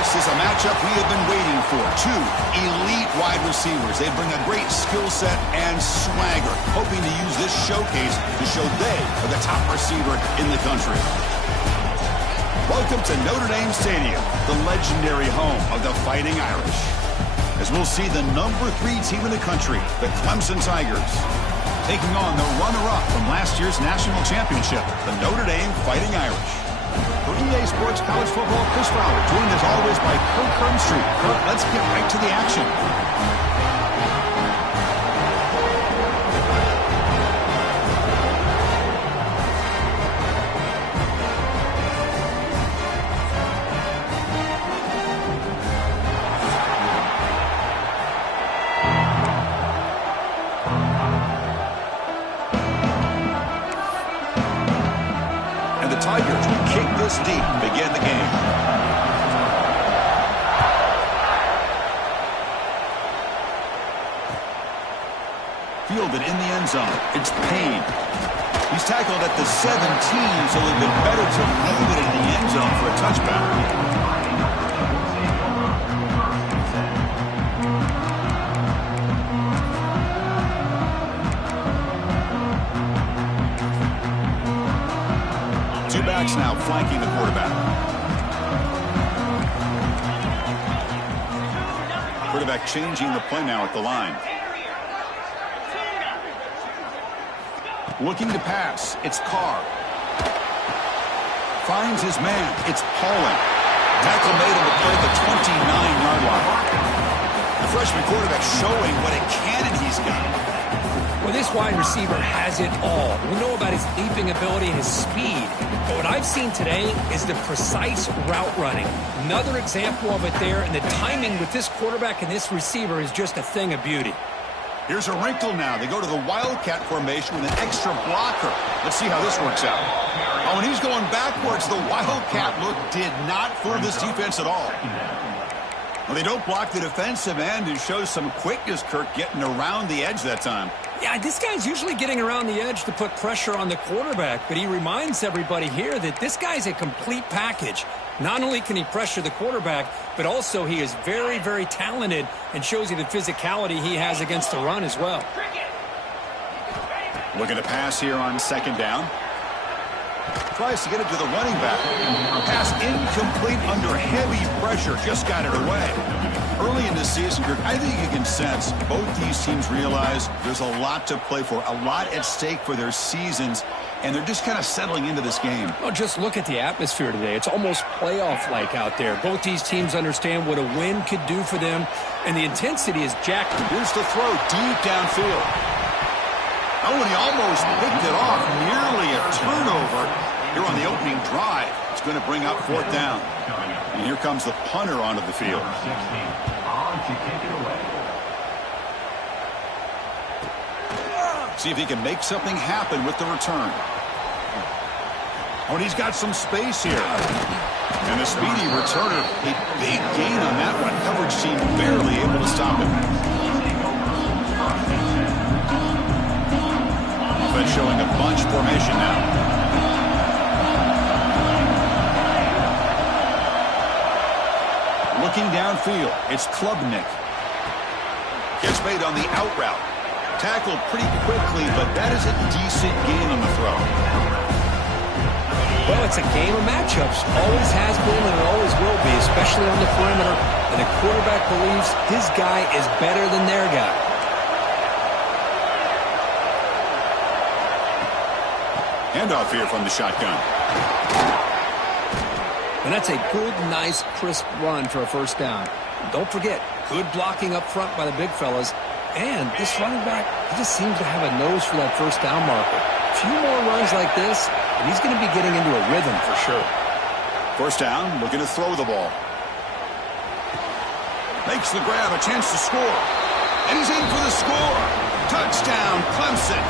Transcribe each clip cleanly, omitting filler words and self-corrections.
This is a matchup we have been waiting for. Two elite wide receivers. They bring a great skill set and swagger, hoping to use this showcase to show they are the top receiver in the country. Welcome to Notre Dame Stadium, the legendary home of the Fighting Irish. As we'll see the number 3 team in the country, the Clemson Tigers, taking on the runner-up from last year's national championship, the Notre Dame Fighting Irish. For EA Sports College Football, Chris Fowler, joined as always by Kirk Herbstreit. Kirk, let's get right to the action. Tigers will kick this deep and begin the game. Fielded in the end zone. It's Payne. He's tackled at the 17, so it'd been better to leave it in the end zone for a touchback. Two backs now flanking the quarterback. Quarterback changing the play now at the line. Looking to pass. It's Carr. Finds his man. It's Pauling. Tackle made him to play the 29-yard line. The freshman quarterback showing what a cannon he's got. Well, this wide receiver has it all. We know about his leaping ability and his speed. But what I've seen today is the precise route running. Another example of it there, and the timing with this quarterback and this receiver is just a thing of beauty. Here's a wrinkle now. They go to the Wildcat formation with an extra blocker. Let's see how this works out. Oh, and he's going backwards. The Wildcat look did not fool this defense at all. Well, they don't block the defensive end, who shows some quickness, Kirk, getting around the edge that time. Yeah, this guy's usually getting around the edge to put pressure on the quarterback, but he reminds everybody here that this guy's a complete package. Not only can he pressure the quarterback, but also he is very, very talented and shows you the physicality he has against the run as well. Looking to pass here on second down. Tries to get it to the running back. Pass incomplete under heavy pressure. Just got it away. Early in the season, Kirk, I think you can sense both these teams realize there's a lot to play for, a lot at stake for their seasons, and they're just kind of settling into this game. Well, just look at the atmosphere today. It's almost playoff-like out there. Both these teams understand what a win could do for them, and the intensity is jacked. Here's the throw deep downfield. Oh, and he almost picked it off. Nearly a turnover here on the opening drive. It's going to bring up fourth down. And here comes the punter onto the field. See if he can make something happen with the return. Oh, and he's got some space here. And the speedy returner, a big gain on that one. Coverage team barely able to stop him. Offense showing a bunch formation now. Looking downfield, it's Klubnik. Gets made on the out route. Tackled pretty quickly, but that is a decent gain on the throw. Well, it's a game of matchups. Always has been and it always will be, especially on the perimeter. And the quarterback believes his guy is better than their guy. Handoff here from the shotgun. And that's a good, nice, crisp run for a first down. Don't forget, good blocking up front by the big fellas. And this running back, he just seems to have a nose for that first down marker. A few more runs like this, and he's going to be getting into a rhythm for sure. First down, looking to throw the ball. Makes the grab, a chance to score. And he's in for the score. Touchdown, Clemson.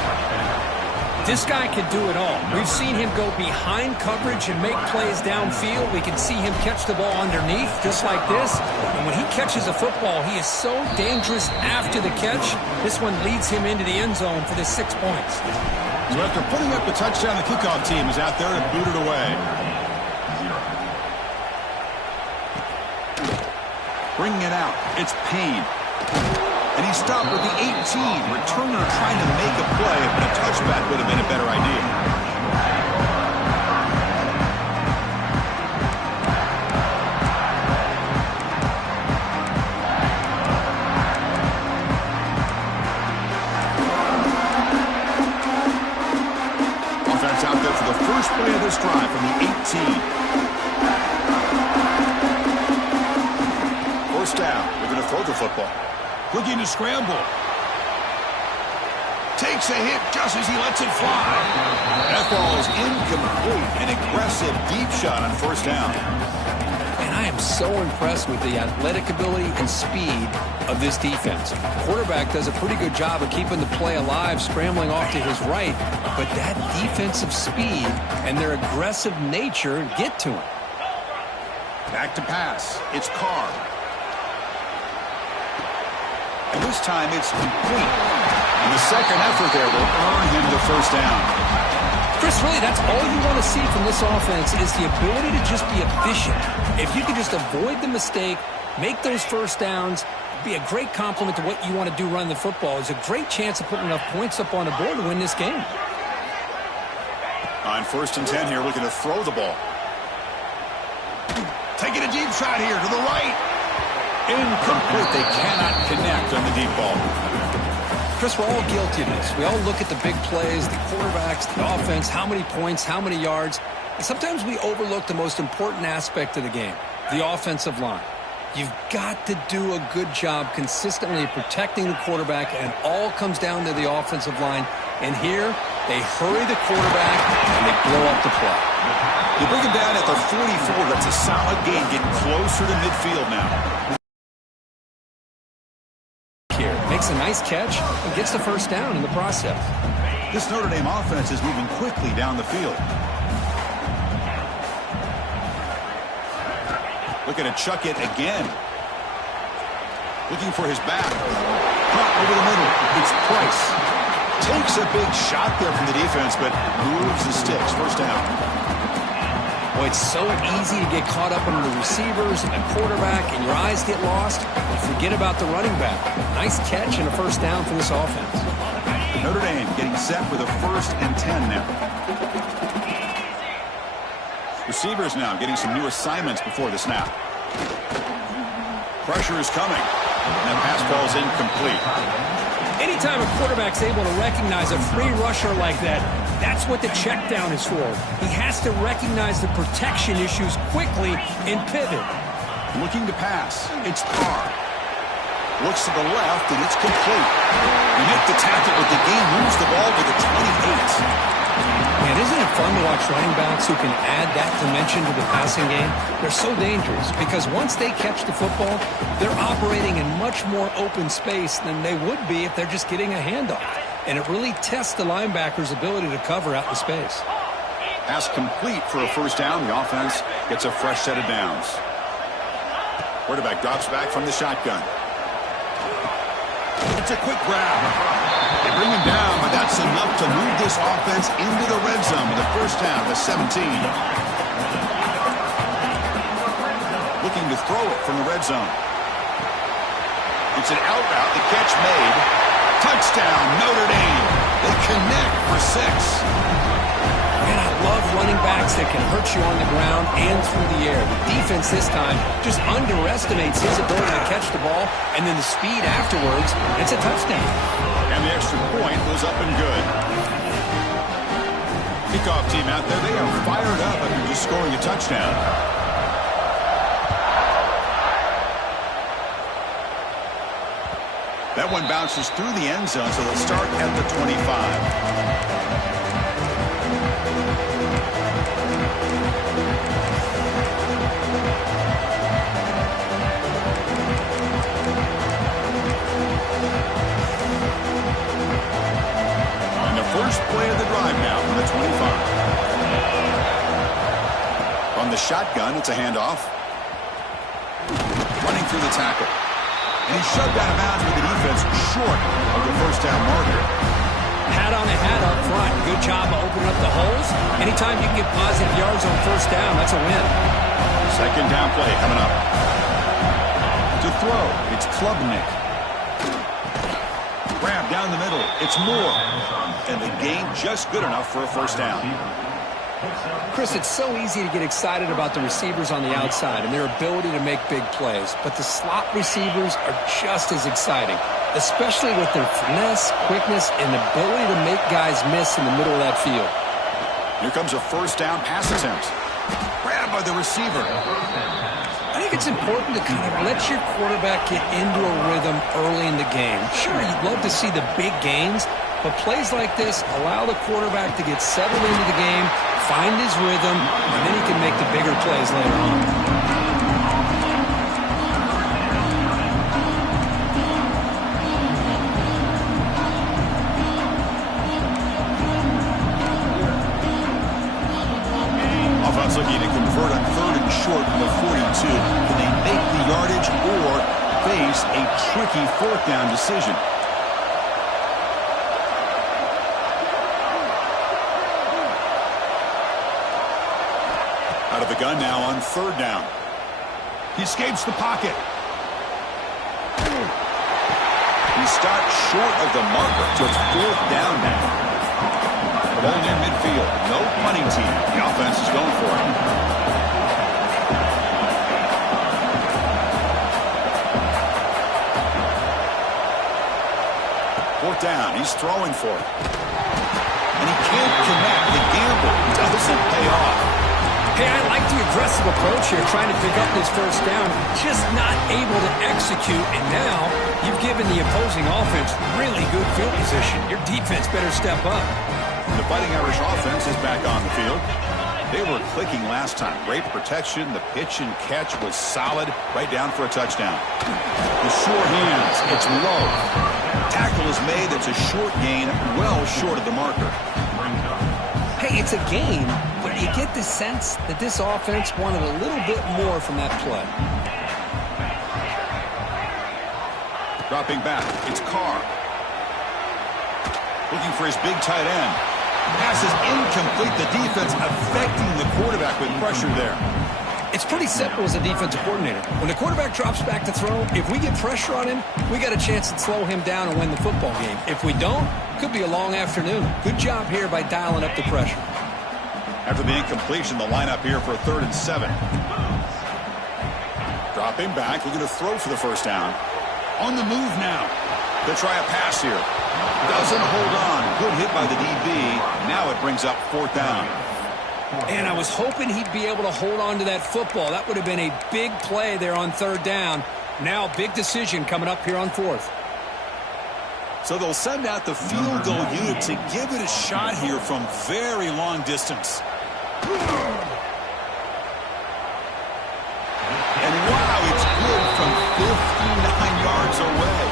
This guy can do it all. We've seen him go behind coverage and make plays downfield. We can see him catch the ball underneath, just like this. And when he catches a football, he is so dangerous after the catch. This one leads him into the end zone for the 6 points. So after putting up the touchdown, the kickoff team is out there to boot it away. Bringing it out. It's Payne. And he stopped with the 18. Returner trying to make a play, but a touchback would have been a better idea. First play of this drive from the 18. First down. We're going to throw the football. Looking to scramble. Takes a hit just as he lets it fly. That ball is incomplete. An aggressive deep shot on first down. And I am so impressed with the athletic ability and speed of this defense. The quarterback does a pretty good job of keeping the play alive, scrambling off to his right, but that defensive speed and their aggressive nature get to him. Back to pass. It's Carr. And this time it's complete. And the second effort there will earn him the first down. Chris, really, that's all you want to see from this offense is the ability to just be efficient. If you can just avoid the mistake, make those first downs, be a great compliment to what you want to do running the football. It's a great chance of putting enough points up on the board to win this game. On 1st and 10 here, looking to throw the ball. Taking a deep shot here to the right. Incomplete. They cannot connect on the deep ball. Chris, we're all guilty of this. We all look at the big plays, the quarterbacks, the offense, how many points, how many yards. And sometimes we overlook the most important aspect of the game, the offensive line. You've got to do a good job consistently protecting the quarterback, and it all comes down to the offensive line. And here, they hurry the quarterback, and they blow up the play. They bring him down at the 44. That's a solid gain, getting closer to midfield now. Here, makes a nice catch and gets the first down in the process. This Notre Dame offense is moving quickly down the field. Looking to chuck it again. Looking for his back. Caught over the middle. It's Price. Takes a big shot there from the defense, but moves the sticks. First down. Boy, it's so easy to get caught up under the receivers and the quarterback, and your eyes get lost. You forget about the running back. Nice catch and a first down for this offense. Notre Dame getting set for the 1st and 10 now. Receivers now getting some new assignments before the snap. Pressure is coming. And that pass ball is incomplete. Anytime a quarterback's able to recognize a free rusher like that, that's what the check down is for. He has to recognize the protection issues quickly and pivot. Looking to pass. It's Carr. Looks to the left, and it's complete. We make the tackle, but the game moves the ball to the 28. Man, isn't it fun to watch running backs who can add that dimension to the passing game? They're so dangerous because once they catch the football, they're operating in much more open space than they would be if they're just getting a handoff. And it really tests the linebacker's ability to cover out in space. Pass complete for a first down. The offense gets a fresh set of downs. Quarterback drops back from the shotgun. It's a quick grab. They bring him down, but that's enough to move this offense into the red zone with a first down to 17. Looking to throw it from the red zone. It's an out route. The catch made. Touchdown, Notre Dame. They connect for 6. Man, I love running backs that can hurt you on the ground and through the air. The defense this time just underestimates his ability to catch the ball, and then the speed afterwards, it's a touchdown. And the extra point was up and good. Kickoff team out there, they are fired up after just scoring a touchdown. That one bounces through the end zone, so they'll start at the 25. First play of the drive now from the 25. On the shotgun, it's a handoff. Running through the tackle. And he's shoved out of bounds with the defense short of the first down marker. Hat on a hat up front. Good job of opening up the holes. Anytime you can get positive yards on first down, that's a win. Second down play coming up. To throw. It's Klubnik. Grab down the middle. It's Moore. And the gain just good enough for a first down. Chris, it's so easy to get excited about the receivers on the outside and their ability to make big plays, but the slot receivers are just as exciting, especially with their finesse, quickness, and ability to make guys miss in the middle of that field. Here comes a first down pass attempt. Grabbed by the receiver. I think it's important to kind of let your quarterback get into a rhythm early in the game. Sure, you'd love to see the big gains, but plays like this allow the quarterback to get settled into the game, find his rhythm, and then he can make the bigger plays later on. Offense looking to convert on 3rd and short from the 42. Can they make the yardage or face a tricky 4th down decision? Out of the gun now on 3rd down. He escapes the pocket. He stopped short of the marker, so it's 4th down now. Ball near midfield. No punting team. The offense is going for it. Fourth down. He's throwing for it. And he can't connect. The gamble doesn't pay off. Hey, I like the aggressive approach here, trying to pick up this first down, just not able to execute, and now you've given the opposing offense really good field position. Your defense better step up. The Fighting Irish offense is back on the field. They were clicking last time. Great protection. The pitch and catch was solid. Right down for a touchdown. The sure hands. It's low. Tackle is made. It's a short gain, well short of the marker. Hey, it's a gain, but you get the sense that this offense wanted a little bit more from that play. Dropping back. It's Carr. Looking for his big tight end. Pass is incomplete. The defense affecting the quarterback with pressure there. It's pretty simple as a defensive coordinator. When the quarterback drops back to throw, if we get pressure on him, we got a chance to slow him down and win the football game. If we don't, could be a long afternoon. Good job here by dialing up the pressure. After the incompletion, the lineup here for 3rd and 7. Dropping back, looking to throw for the first down. On the move now. They'll try a pass here. Doesn't hold on. Good hit by the DB. Now it brings up 4th down. And I was hoping he'd be able to hold on to that football. That would have been a big play there on 3rd down. Now big decision coming up here on 4th. So they'll send out the field goal unit to give it a shot here from very long distance. And wow, it's good from 59 yards away.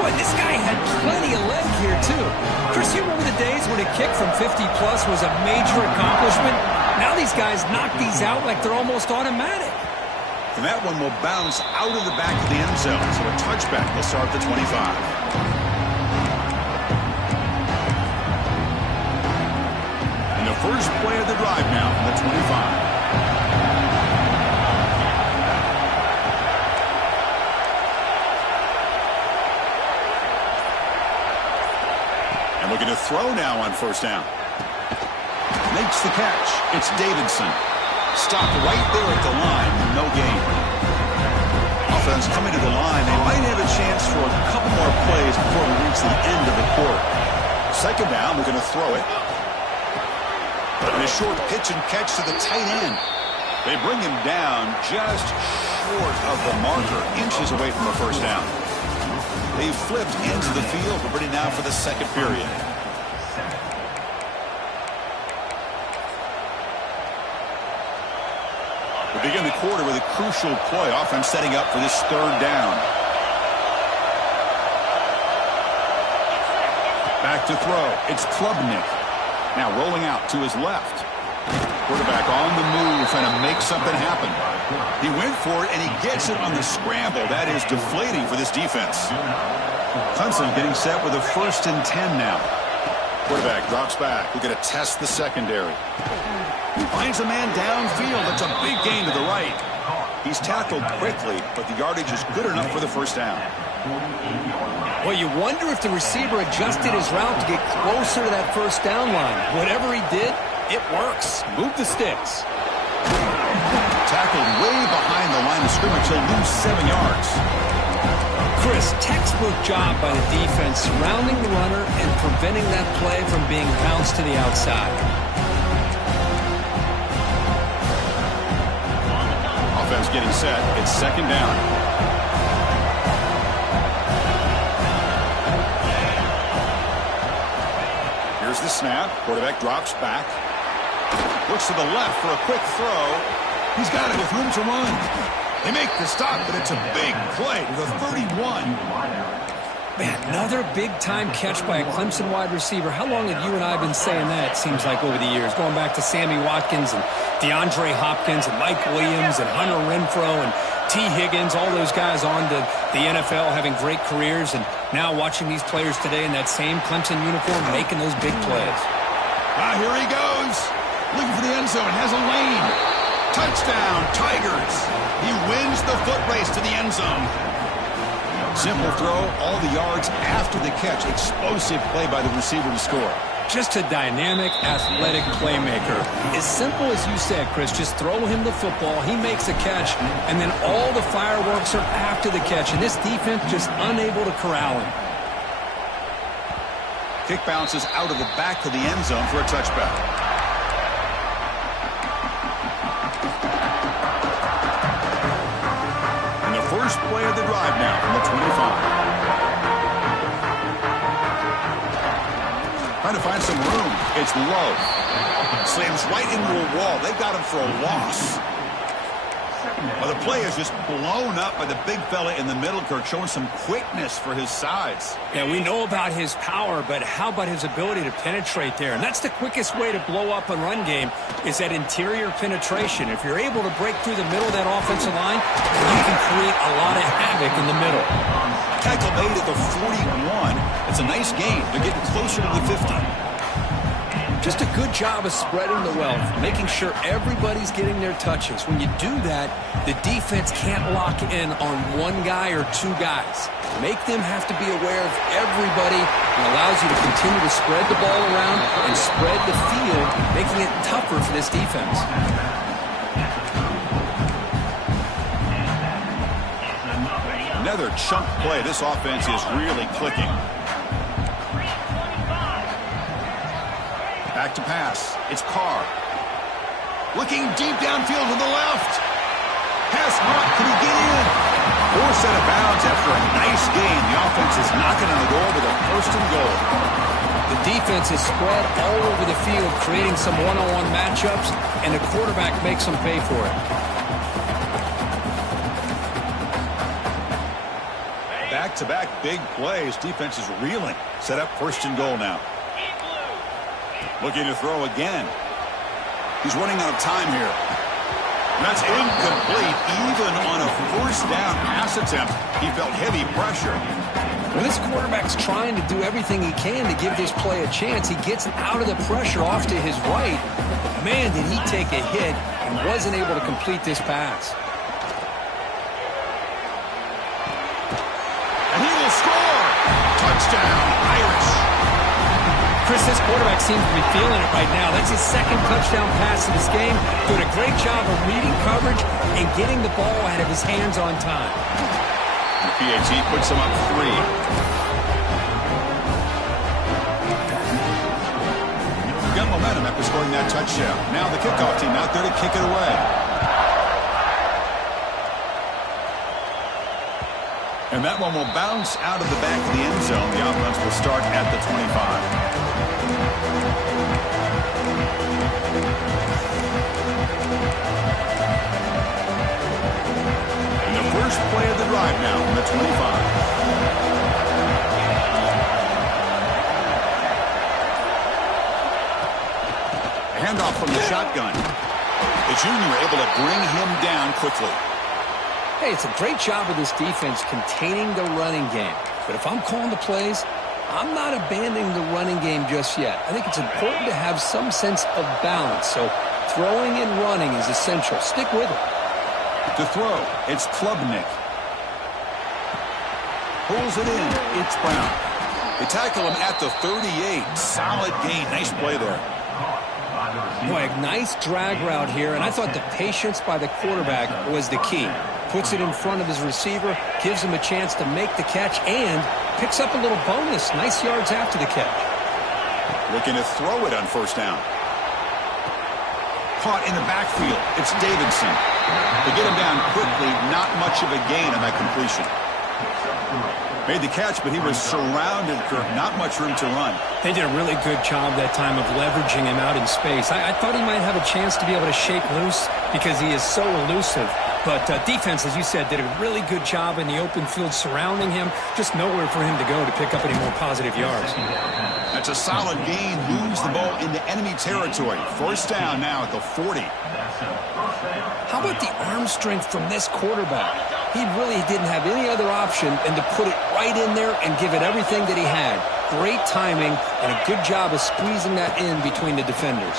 Boy, this guy had plenty of leg here, too. Chris, you remember the days when a kick from 50-plus was a major accomplishment? Now these guys knock these out like they're almost automatic. And that one will bounce out of the back of the end zone. So a touchback will start at the 25. And the first play of the drive now from the 25. And looking to throw now on 1st down. Makes the catch. It's Davidson. Stopped right there at the line. No gain. Offense coming to the line. They might have a chance for a couple more plays before we reach the end of the quarter. 2nd down. We're going to throw it. And a short pitch and catch to the tight end. They bring him down just short of the marker. Inches away from the first down. They've flipped into the field. We're ready now for the 2nd period. We begin the quarter with a crucial play. Offense setting up for this 3rd down. Back to throw. It's Klubnik. Now rolling out to his left. Quarterback on the move, trying to make something happen. He went for it, and he gets it on the scramble. That is deflating for this defense. Clemson getting set with a 1st and 10 now. Quarterback drops back. We're going to test the secondary. Finds a man downfield. That's a big gain to the right. He's tackled quickly, but the yardage is good enough for the first down. Well, you wonder if the receiver adjusted his route to get closer to that first down line. Whatever he did, it works. Move the sticks. Tackled way behind the line of scrimmage. He'll lose 7 yards. Chris, textbook job by the defense surrounding the runner and preventing that play from being bounced to the outside. Offense getting set. It's second down. Here's the snap. Quarterback drops back. Looks to the left for a quick throw. He's got it with room to run. They make the stop, but it's a big play to the 31. Man, another big-time catch by a Clemson wide receiver. How long have you and I been saying that, it seems like, over the years? Going back to Sammy Watkins and DeAndre Hopkins and Mike Williams and Hunter Renfrow and T. Higgins, all those guys on to the NFL having great careers, and now watching these players today in that same Clemson uniform making those big plays. Here he goes. Looking for the end zone. Has a lane. Touchdown, Tigers. He wins the foot race to the end zone. Simple throw, all the yards after the catch. Explosive play by the receiver to score. Just a dynamic, athletic playmaker. As simple as you said, Chris, just throw him the football, he makes a catch, and then all the fireworks are after the catch, and this defense just unable to corral him. Kick bounces out of the back to the end zone for a touchback. First play of the drive now from the 25. Trying to find some room. It's low. Slams right into a wall. They've got him for a loss. Well, the play is just blown up by the big fella in the middle, Kirk, showing some quickness for his size. Yeah, we know about his power, but how about his ability to penetrate there? And that's the quickest way to blow up a run game, is that interior penetration. If you're able to break through the middle of that offensive line, you can create a lot of havoc in the middle. Tackle made at the 41. It's a nice gain. They're getting closer to the 50. Just a good job of spreading the wealth, making sure everybody's getting their touches. When you do that, the defense can't lock in on one guy or two guys. Make them have to be aware of everybody, and allows you to continue to spread the ball around and spread the field, making it tougher for this defense. Another chunk play. This offense is really clicking. Back to pass. It's Carr. Looking deep downfield to the left. Pass caught. Can he get in? Forced out of bounds after a nice gain. The offense is knocking on the door with a first and goal. The defense is spread all over the field, creating some one-on-one matchups, and the quarterback makes them pay for it. Back-to-back big plays. Defense is reeling. Set up first and goal now. Looking to throw again. He's running out of time here. That's incomplete. Even on a first down pass attempt, he felt heavy pressure. When this quarterback's trying to do everything he can to give this play a chance, he gets out of the pressure off to his right. Man, did he take a hit and wasn't able to complete this pass. And he will score. Touchdown, Irish. Chris, this quarterback seems to be feeling it right now. That's his second touchdown pass of this game. Doing a great job of reading coverage and getting the ball out of his hands on time. The PAT puts him up 3. We've got momentum after scoring that touchdown. Now the kickoff team out there to kick it away. And that one will bounce out of the back of the end zone. The offense will start at the 25. And the first play of the drive now from the 25. A handoff from the shotgun. The junior able to bring him down quickly. Hey, it's a great job of this defense containing the running game. But if I'm calling the plays, I'm not abandoning the running game just yet. I think it's important to have some sense of balance. So throwing and running is essential. Stick with it. To throw, it's Klubnik. Pulls it in. It's Brown. They tackle him at the 38. Solid gain. Nice play there. Boy, a nice drag route here, and I thought the patience by the quarterback was the key. Puts it in front of his receiver, gives him a chance to make the catch, and picks up a little bonus. Nice yards after the catch. Looking to throw it on first down. Caught in the backfield. It's Davidson. They get him down quickly. Not much of a gain on that completion. Made the catch, but he was surrounded, Kirk. Not much room to run. They did a really good job that time of leveraging him out in space. I thought he might have a chance to be able to shake loose because he is so elusive. But defense, as you said, did a really good job in the open field surrounding him. Just nowhere for him to go to pick up any more positive yards. That's a solid gain. Moves the ball into enemy territory. First down now at the 40. How about the arm strength from this quarterback? He really didn't have any other option than to put it right in there and give it everything that he had. Great timing and a good job of squeezing that in between the defenders.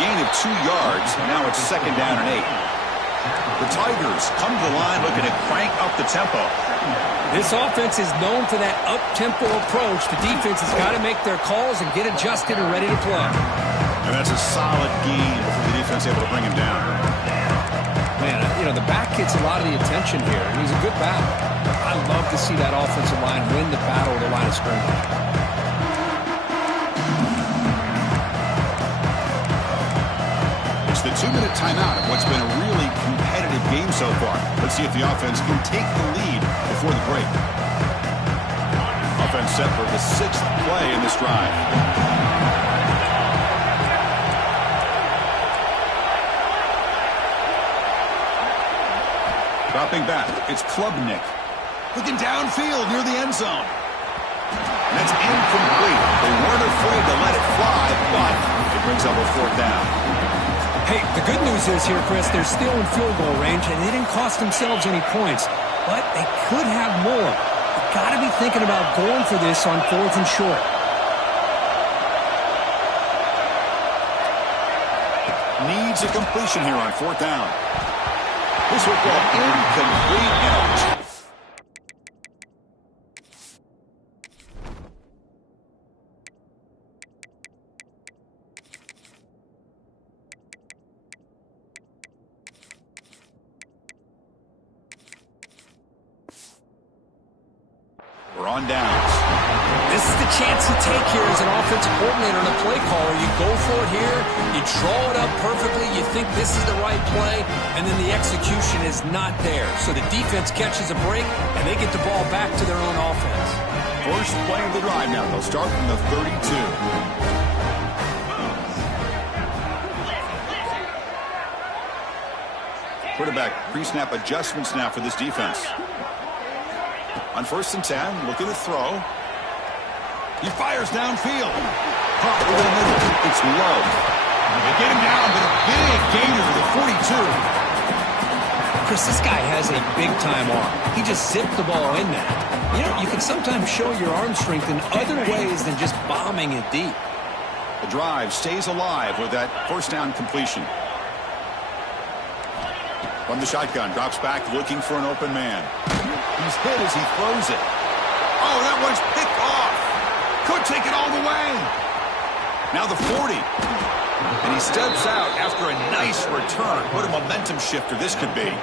Gain of 2 yards. Now it's second down and 8. The Tigers come to the line looking to crank up the tempo. This offense is known for that up-tempo approach. The defense has got to make their calls and get adjusted and ready to play. And that's a solid gain before the defense able to bring him down. Man, the back gets a lot of the attention here, and he's a good back. I love to see that offensive line win the battle at the line of scrimmage. It's the 2-minute timeout of what's been a really competitive game so far. Let's see if the offense can take the lead before the break. Offense set for the 6th play in this drive. Dropping back, it's Klubnik. Looking downfield near the end zone. And that's incomplete. They weren't afraid to let it fly, but it brings up a 4th down. Hey, the good news is here, Chris, they're still in field goal range, and they didn't cost themselves any points. But they could have more. You've got to be thinking about going for this on 4th and short. Needs a completion here on 4th down. This football incomplete and we're on downs. This is the chance you take here as an offensive coordinator and a play caller. You go for it here, you draw it up perfectly, you think this is the right play, and then the execution is not there. So the defense catches a break, and they get the ball back to their own offense. First play of the drive now. They'll start from the 32. Quarterback pre-snap adjustments now for this defense. On 1st and 10, looking to throw. He fires downfield. Caught over the middle. It's low. They get him down, but a big gainer to the 42. Chris, this guy has a big-time arm. He just zipped the ball in there. You can sometimes show your arm strength in other ways than just bombing it deep. The drive stays alive with that first down completion. From the shotgun, drops back looking for an open man. He's hit as he throws it. Oh, that one's picked off. Could take it all the way. Now the 40. And he steps out after a nice return. What a momentum shifter this could be.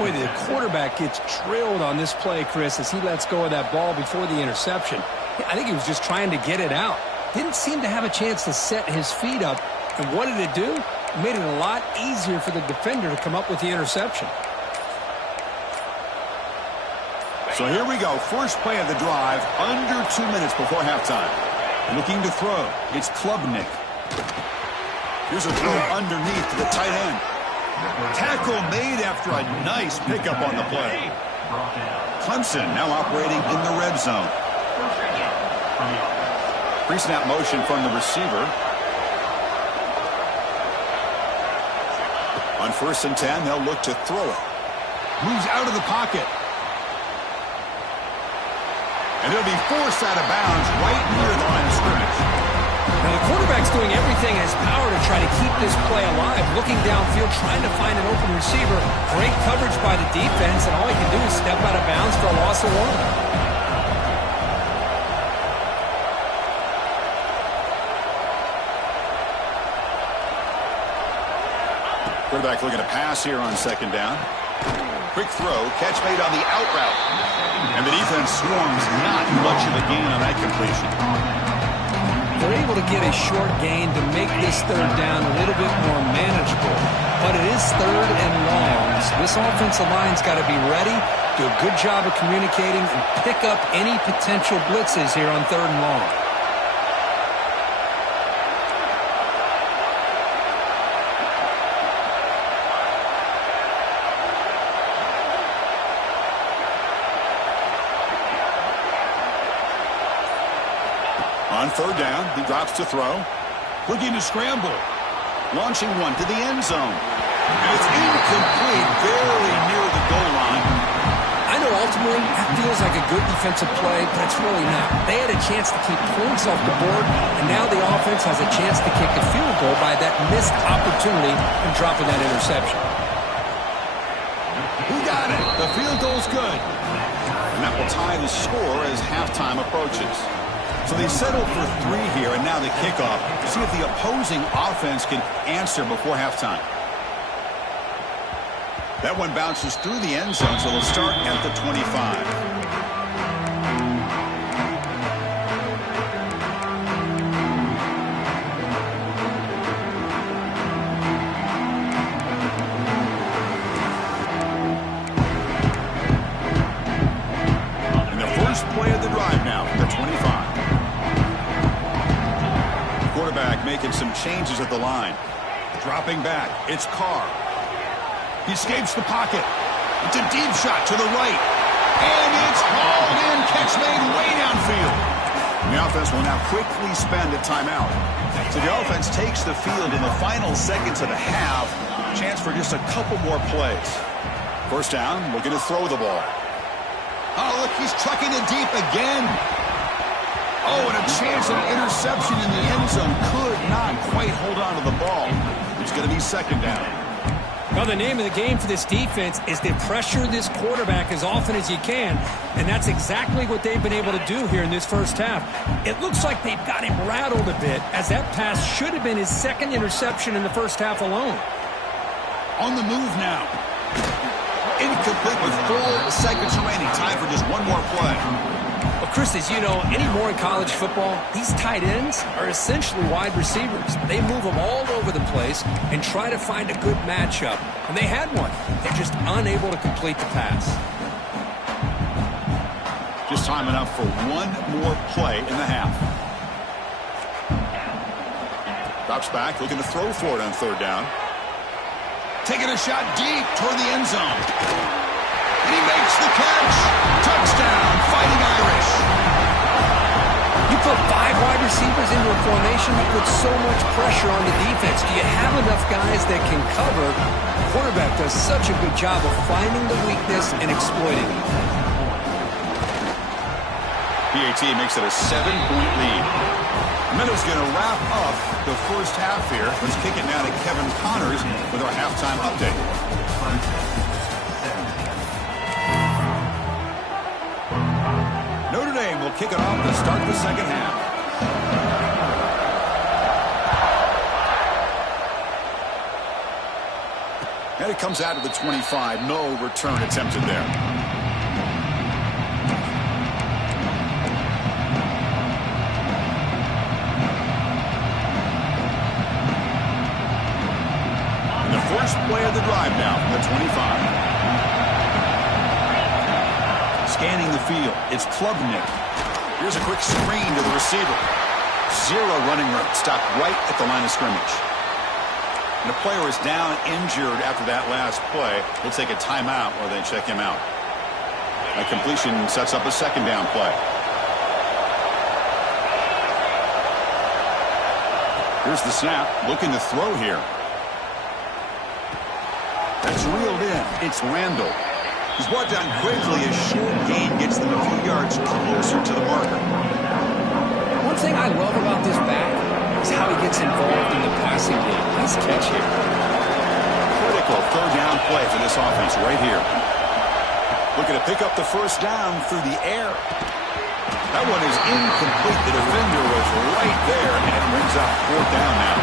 Boy, the quarterback gets drilled on this play, Chris, as he lets go of that ball before the interception. I think he was just trying to get it out. Didn't seem to have a chance to set his feet up. And what did it do? It made it a lot easier for the defender to come up with the interception. So here we go. First play of the drive, under 2 minutes before halftime. Looking to throw. It's Klubnik. Here's a throw underneath to the tight end. Tackle made after a nice pickup on the play. Clemson now operating in the red zone. Pre-snap motion from the receiver. On 1st and 10, they'll look to throw it. Moves out of the pocket. And it'll be forced out of bounds right near the line of scrimmage. Now, the quarterback's doing everything in his power to try to keep this play alive, looking downfield, trying to find an open receiver. Great coverage by the defense, and all he can do is step out of bounds for a loss of 1. Quarterback looking to pass here on second down. Quick throw, catch made on the out route. And the defense swarms, not much of a gain on that completion. They're able to get a short gain to make this third down a little bit more manageable. But it is third and long, so this offensive line's got to be ready, do a good job of communicating, and pick up any potential blitzes here on third and long. On third down, he drops to throw. Looking to scramble. Launching one to the end zone. And it's incomplete, barely near the goal line. I know ultimately that feels like a good defensive play, but it's really not. They had a chance to keep points off the board, and now the offense has a chance to kick a field goal by that missed opportunity and dropping that interception. Who got it? The field goal's good. And that will tie the score as halftime approaches. So they settled for 3 here, and now the kickoff to see if the opposing offense can answer before halftime. That one bounces through the end zone, so they'll start at the 25. And the first play of the drive now from the 25. Quarterback making some changes at the line. Dropping back. It's Carr. He escapes the pocket. It's a deep shot to the right. And it's hauled in. Catch made way downfield. And the offense will now quickly spend a timeout. So the offense takes the field in the final seconds of the half. Chance for just a couple more plays. First down, looking to throw the ball. Oh, look, he's trucking it deep again. Oh, and a chance at an interception in the end zone. Could not quite hold on to the ball. It's going to be second down. Well, the name of the game for this defense is to pressure this quarterback as often as you can, and that's exactly what they've been able to do here in this first half. It looks like they've got him rattled a bit, as that pass should have been his second interception in the first half alone. On the move now. Incomplete with 4 seconds remaining. Time for just one more play. Well, Chris, as you know, anymore in college football, these tight ends are essentially wide receivers. They move them all over the place and try to find a good matchup. And they had one. They're just unable to complete the pass. Just time enough for one more play in the half. Drops back, looking to throw for it on third down. Taking a shot deep toward the end zone. And he makes the catch. Touchdown, Fighting Irish. You put 5 wide receivers into a formation, that puts so much pressure on the defense. Do you have enough guys that can cover? The quarterback does such a good job of finding the weakness and exploiting it. PAT makes it a 7-point lead. Meadows going to wrap up the first half here. Let's kick it now to Kevin Connors with our halftime update. Notre Dame will kick it off to start the second half. And it comes out of the 25. No return attempted there. And the first play of the drive now from the 25. Scanning the field, it's Klubnik. Here's a quick screen to the receiver. 0 running room, stopped right at the line of scrimmage. And the player is down injured after that last play. We'll take a timeout while they check him out. That completion sets up a second down play. Here's the snap, looking to throw here. That's reeled in. It's Randall. He's brought down quickly. A short gain gets them a few yards closer to the marker. One thing I love about this back is how he gets involved in the passing game. Nice catch here. Critical third down play for this offense right here. Looking to pick up the first down through the air. That one is incomplete. The defender was right there, and it brings up fourth down now.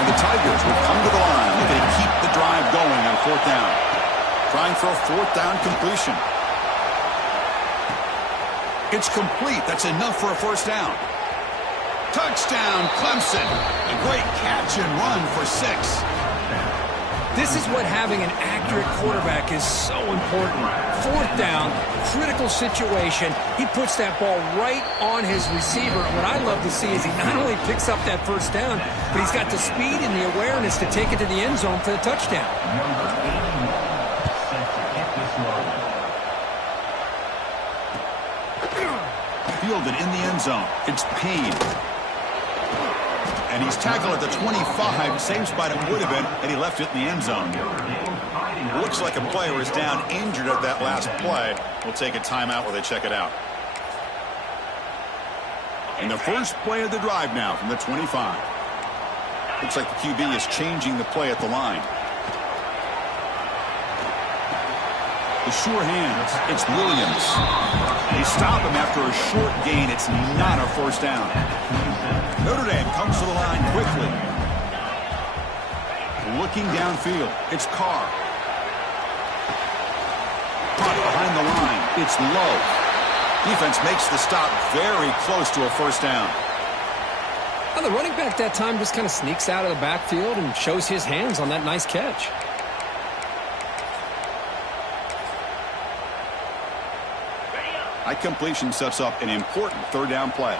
And the Tigers will come to the line, looking to keep the drive going on fourth down. Trying for a fourth down completion. It's complete. That's enough for a first down. Touchdown, Clemson. A great catch and run for 6. This is what having an accurate quarterback is so important. Fourth down, critical situation. He puts that ball right on his receiver. And what I love to see is he not only picks up that first down, but he's got the speed and the awareness to take it to the end zone for the touchdown. Fielded in the end zone. It's Payne. And he's tackled at the 25. Same spot it would have been had he left it in the end zone. Looks like a player is down injured at that last play. We'll take a timeout while they check it out. And the first play of the drive now from the 25. Looks like the QB is changing the play at the line. The sure hands. It's Williams. They stop him after a short gain. It's not a first down. Notre Dame comes to the line quickly. Looking downfield. It's Carr. Caught behind the line. It's low. Defense makes the stop very close to a first down. Now the running back that time just kind of sneaks out of the backfield and shows his hands on that nice catch. High completion sets up an important third down play.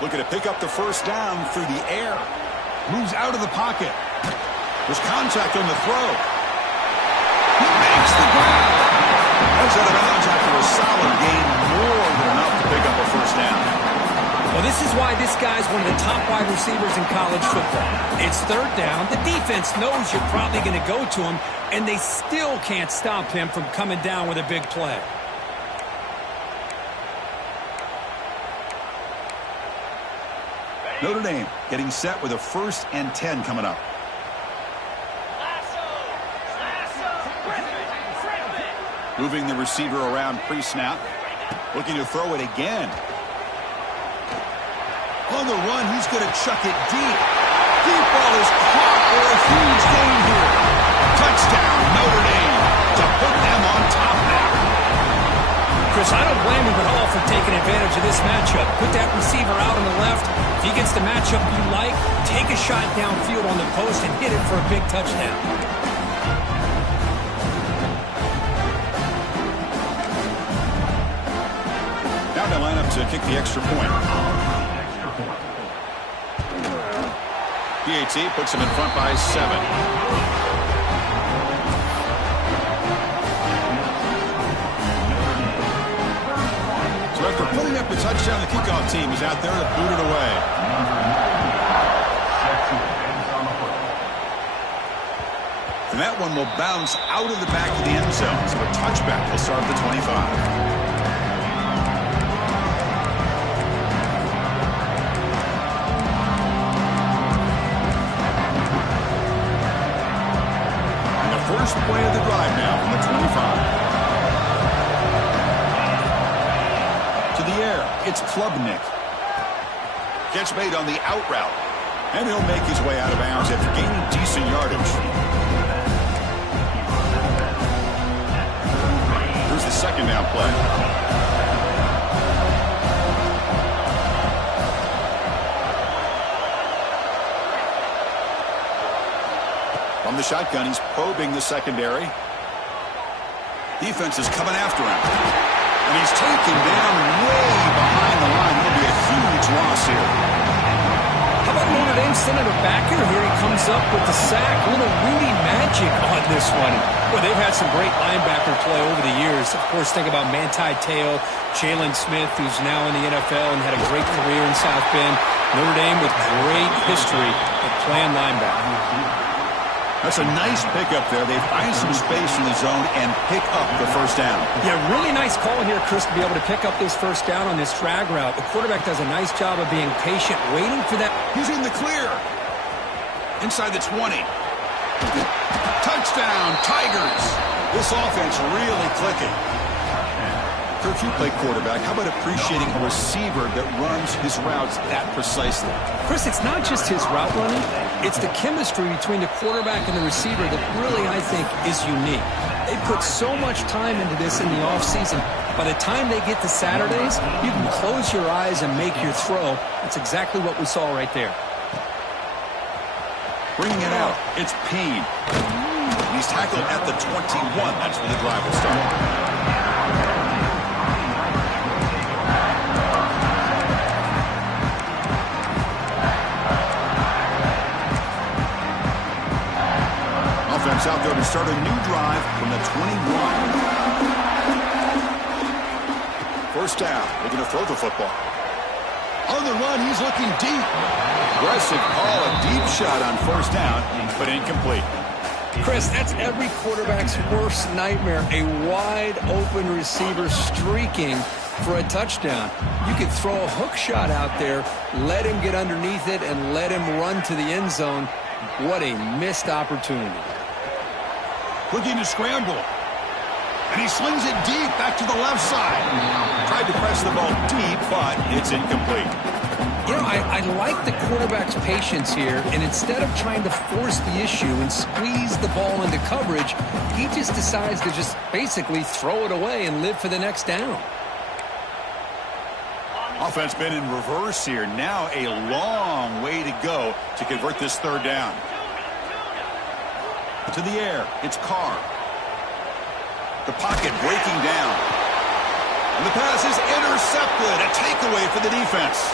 Looking to pick up the first down through the air. Moves out of the pocket. There's contact on the throw. He makes the grab. That's out of bounds after a solid gain, more than enough to pick up a first down. Well, this is why this guy's one of the top wide receivers in college football. It's third down. The defense knows you're probably going to go to him, and they still can't stop him from coming down with a big play. Notre Dame getting set with a 1st and 10 coming up. Moving the receiver around pre-snap. Looking to throw it again. On the run, he's going to chuck it deep. Deep ball is caught for a huge gain here. Touchdown, Notre Dame, to put them on top now. Chris, I don't blame him at all for taking advantage of this matchup. Put that receiver out on the left. If he gets the matchup you like, take a shot downfield on the post and hit it for a big touchdown. Now they line up to kick the extra point. PAT puts him in front by 7. So after putting up the touchdown, the kickoff team is out there to boot it away. And that one will bounce out of the back of the end zone. So a touchback will start at the 25. First play of the drive now from the 25. To the air, it's Klubnik. Catch made on the out route. And he'll make his way out of bounds after gaining decent yardage. Here's the second down play. From the shotgun, he's probing the secondary. Defense is coming after him. And he's taken down way behind the line. It'll be a huge loss here. How about Notre Dame sending it back here? Here he comes up with the sack. A little Rudy magic on this one. Well, they've had some great linebacker play over the years. Of course, think about Manti Te'o, Jalen Smith, who's now in the NFL and had a great career in South Bend. Notre Dame with great history of playing linebacker. That's a nice pickup there. They find some space in the zone and pick up the first down. Yeah, really nice call here, Chris, to be able to pick up this first down on this drag route. The quarterback does a nice job of being patient, waiting for that. He's in the clear. Inside the 20. Touchdown, Tigers. This offense really clicking. Kirk, you play quarterback. How about appreciating a receiver that runs his routes that precisely? Chris, it's not just his route running. It's the chemistry between the quarterback and the receiver that really, I think, is unique. They put so much time into this in the offseason. By the time they get to Saturdays, you can close your eyes and make your throw. That's exactly what we saw right there. Bringing it out, it's Payne. He's tackled at the 21. That's where the drive will start. Offense out there to start a new drive from the 21. First down, they're going to throw the football. On the run, he's looking deep. Aggressive call, a deep shot on first down, but incomplete. Chris, that's every quarterback's worst nightmare, a wide-open receiver streaking for a touchdown. You could throw a hook shot out there, let him get underneath it, and let him run to the end zone. What a missed opportunity. Looking to scramble. And he slings it deep back to the left side. Tried to press the ball deep, but it's incomplete. You know, I like the quarterback's patience here, and instead of trying to force the issue and squeeze the ball into coverage, he just decides to just basically throw it away and live for the next down. Offense been in reverse here. Now a long way to go to convert this third down. To the air, it's Carr. The pocket breaking down. And the pass is intercepted. A takeaway for the defense.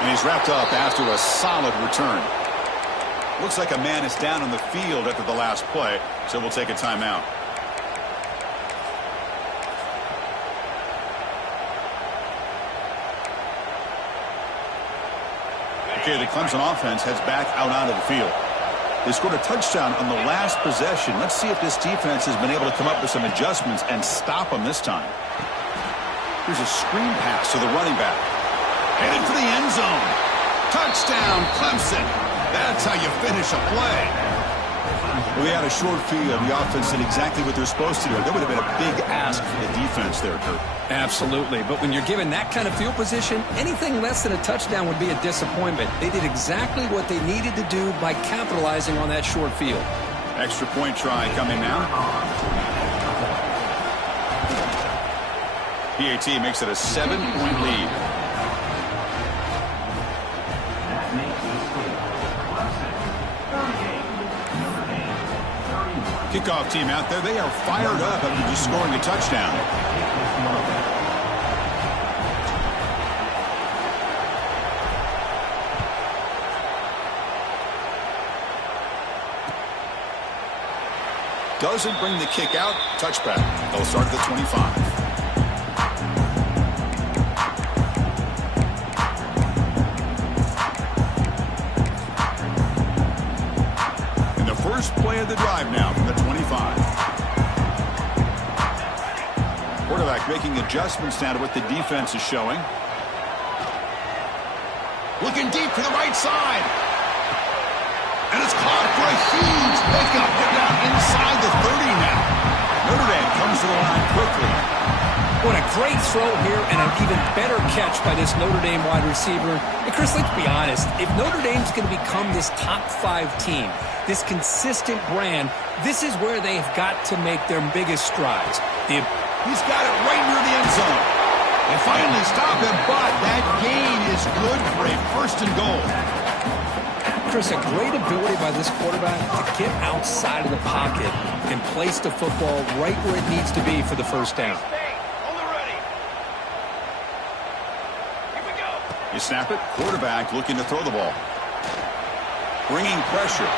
And he's wrapped up after a solid return. Looks like a man is down on the field after the last play, so we'll take a timeout. Okay, the Clemson offense heads back out onto the field. They scored a touchdown on the last possession. Let's see if this defense has been able to come up with some adjustments and stop them this time. Here's a screen pass to the running back. Headed for the end zone. Touchdown, Clemson. That's how you finish a play. We had a short field. The offense did exactly what they're supposed to do. That would have been a big ask for the defense there, Kurt. Absolutely. But when you're given that kind of field position, anything less than a touchdown would be a disappointment. They did exactly what they needed to do by capitalizing on that short field. Extra point try coming now. PAT makes it a 7-point lead. Kickoff team out there. They are fired up after just scoring a touchdown. Doesn't bring the kick out. Touchback. They'll start at the 25. First play of the drive now from the 25. Quarterback making adjustments now to what the defense is showing. Looking deep to the right side. And it's caught for a huge pickup. They're down inside the 30 now. Notre Dame comes to the line quickly. What a great throw here and an even better catch by this Notre Dame wide receiver. And Chris, let's be honest. If Notre Dame's going to become this top 5 team, this consistent brand, this is where they've got to make their biggest strides. He's got it right near the end zone. They finally stop him, but that gain is good for a first and goal. Chris, a great ability by this quarterback to get outside of the pocket and place the football right where it needs to be for the first down. You snap it, quarterback looking to throw the ball. Bringing pressure.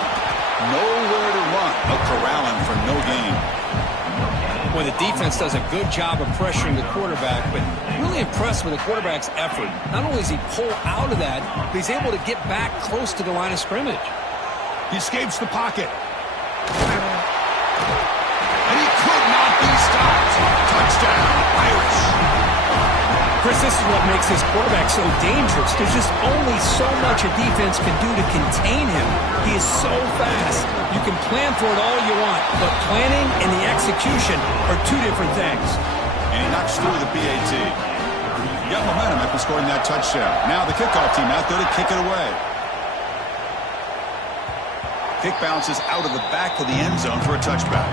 Nowhere to run. Out corralling for no gain. Well, the defense does a good job of pressuring the quarterback, but really impressed with the quarterback's effort. Not only does he pull out of that, but he's able to get back close to the line of scrimmage. He escapes the pocket. And he could not be stopped. Touchdown, Irish. Chris, this is what makes this quarterback so dangerous. There's just only so much a defense can do to contain him. He is so fast. You can plan for it all you want, but planning and the execution are two different things. And he knocks through the PAT. He got momentum after scoring that touchdown. Now the kickoff team out there to kick it away. Kick bounces out of the back of the end zone for a touchback.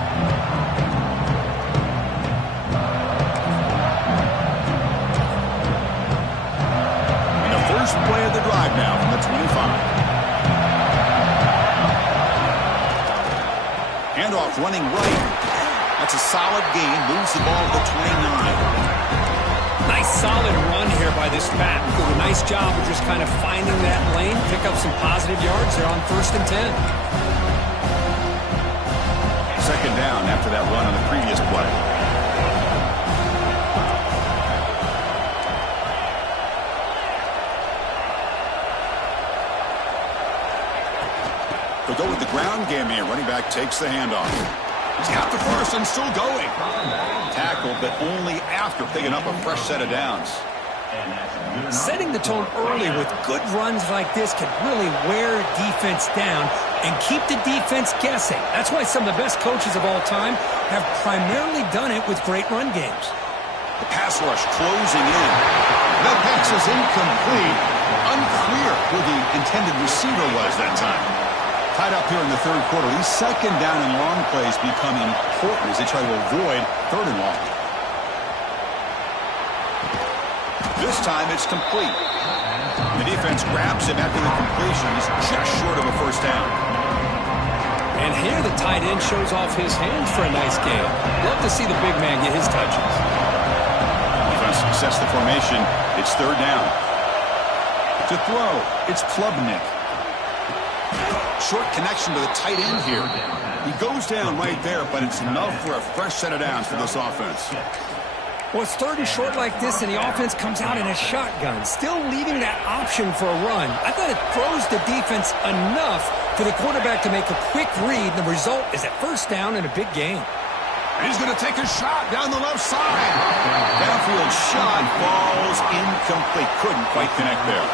And the first play of the drive now from the 25. Handoff running right. That's a solid gain. Moves the ball to the 29. Nice solid run here by this back. Did a nice job of just kind of finding that lane, pick up some positive yards there on 1st and 10. Second down after that run on the previous play. They'll go with the ground game here. Running back takes the handoff. He's got the first and still going. Tackled, but only after picking up a fresh set of downs. Setting the tone early with good runs like this can really wear defense down and keep the defense guessing. That's why some of the best coaches of all time have primarily done it with great run games. The pass rush closing in. That pass is incomplete. Unclear who the intended receiver was that time. Tied up here in the third quarter. These second down and long plays become important as they try to avoid 3rd and long. This time it's complete. The defense grabs him after the completion. He's just short of a first down. And here the tight end shows off his hands for a nice game. Love to see the big man get his touches. Defense sets the formation. It's 3rd down. To throw, it's Klubnik. Short connection to the tight end here. He goes down right there, but it's enough for a fresh set of downs for this offense. Well, it's 3rd and short like this, and the offense comes out in a shotgun, still leaving that option for a run. I thought it throws the defense enough for the quarterback to make a quick read. The result is a first down and a big gain. And he's going to take a shot down the left side. Downfield shot falls incomplete. Couldn't quite connect there.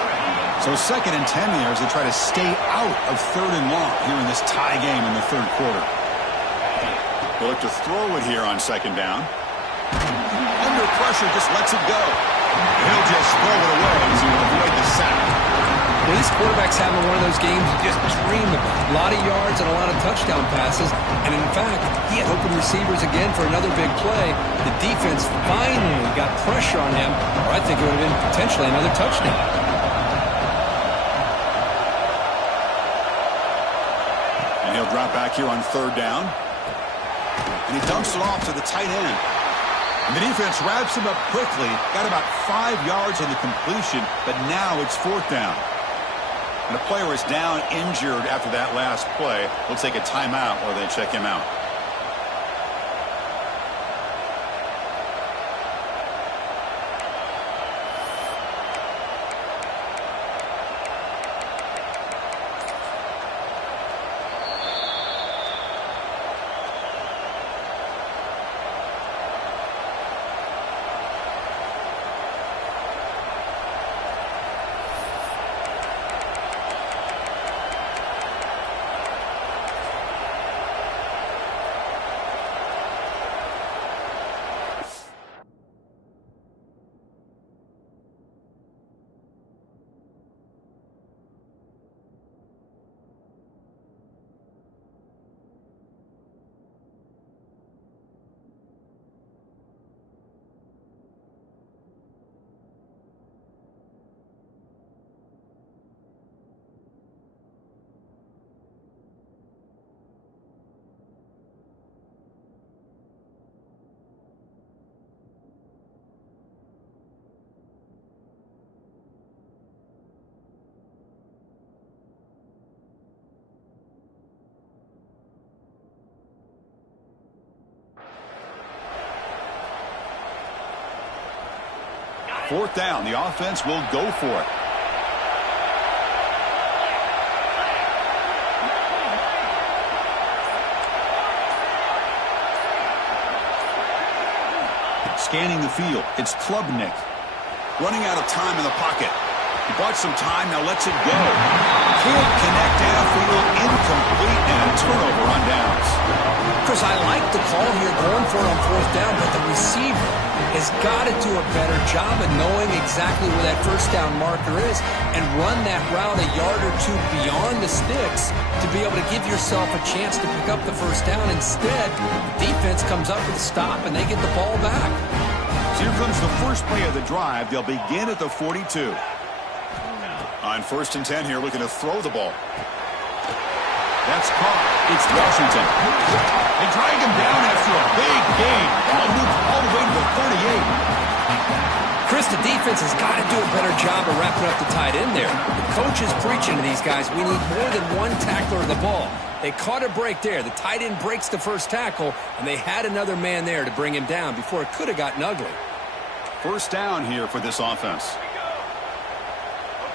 So 2nd and 10 here as they try to stay out of 3rd and long here in this tie game in the 3rd quarter. They'll look to throw it here on 2nd down. Under pressure, just lets it go. He'll just throw it away as he will avoid the sack. Well, this quarterback's having one of those games you just dream about. A lot of yards and a lot of touchdown passes. And in fact, he had open receivers again for another big play. The defense finally got pressure on him, or I think it would have been potentially another touchdown. And he'll drop back here on 3rd down. And he dumps it off to the tight end. And the defense wraps him up quickly. Got about 5 yards on the completion, but now it's 4th down. And a player is down injured after that last play. We'll take a timeout while they check him out. Fourth down. The offense will go for it. Scanning the field, it's Klubnik. Running out of time in the pocket. He bought some time, now lets it go. Can't connect downfield, incomplete, and a turnover on downs. Chris, I like the call here going for it on fourth down, but the receiver has got to do a better job of knowing exactly where that first down marker is and run that route a yard or two beyond the sticks to be able to give yourself a chance to pick up the first down. Instead, the defense comes up with a stop and they get the ball back. So here comes the first play of the drive. They'll begin at the 42. On 1st and 10 here, looking to throw the ball. That's caught. It's Washington. They drag him down after a big gain. They'll move all the way to the 38. Chris, the defense has got to do a better job of wrapping up the tight end there. The coach is preaching to these guys, we need more than one tackler of the ball. They caught a break there. The tight end breaks the first tackle, and they had another man there to bring him down before it could have gotten ugly. First down here for this offense.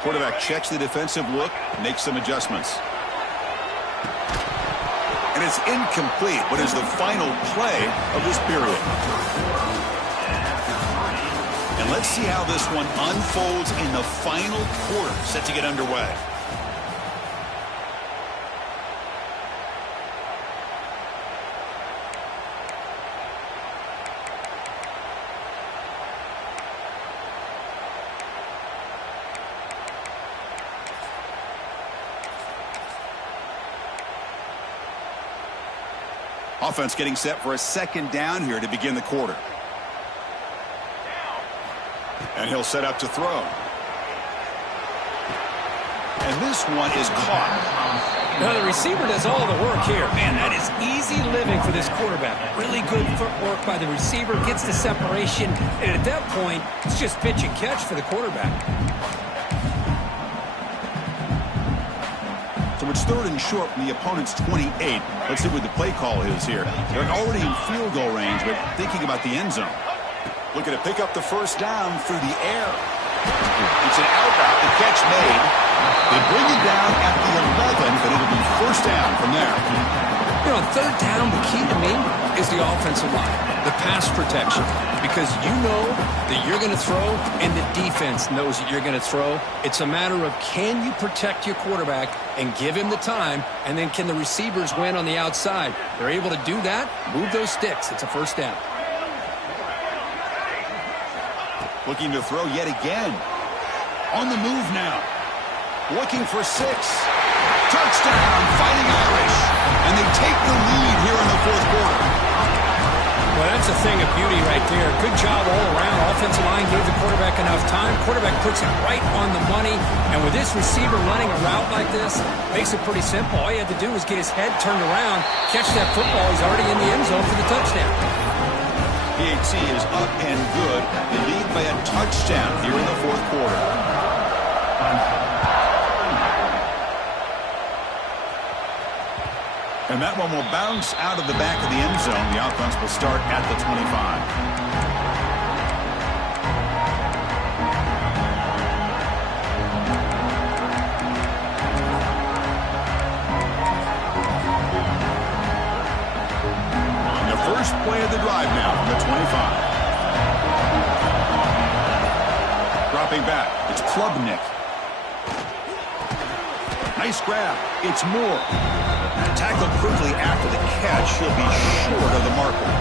Quarterback checks the defensive look, makes some adjustments. And it's incomplete. What is the final play of this period? And let's see how this one unfolds in the final quarter, set to get underway. Offense getting set for a second down here to begin the quarter. And he'll set up to throw. And this one is caught. Now the receiver does all the work here. Man, that is easy living for this quarterback. Really good footwork by the receiver, gets the separation, and at that point, it's just pitch and catch for the quarterback. So it's 3rd and short from the opponent's 28. Let's see what the play call is here. They're already in field goal range, but thinking about the end zone. Looking to pick up the first down through the air. It's an out route. The catch made. They bring it down at the 11, but it'll be first down from there. You know, 3rd down, the key to me is the offensive line, the pass protection, because you know that you're going to throw and the defense knows that you're going to throw. It's a matter of can you protect your quarterback and give him the time, and then can the receivers win on the outside? They're able to do that, move those sticks. It's a first down. Looking to throw yet again. On the move now. Looking for 6. Touchdown, Fighting Irish. And they take the lead here in the 4th quarter. Well, that's a thing of beauty right there. Good job all around. Offensive line gave the quarterback enough time. Quarterback puts it right on the money. And with this receiver running a route like this, makes it pretty simple. All you had to do was get his head turned around, catch that football. He's already in the end zone for the touchdown. PAT is up and good. They lead by a touchdown here in the 4th quarter. And that one will bounce out of the back of the end zone. The offense will start at the 25. First play of the drive now from the 25. Dropping back, it's Klubnik. Nice grab, it's Moore. Tackled quickly after the catch, he'll be short of the marker.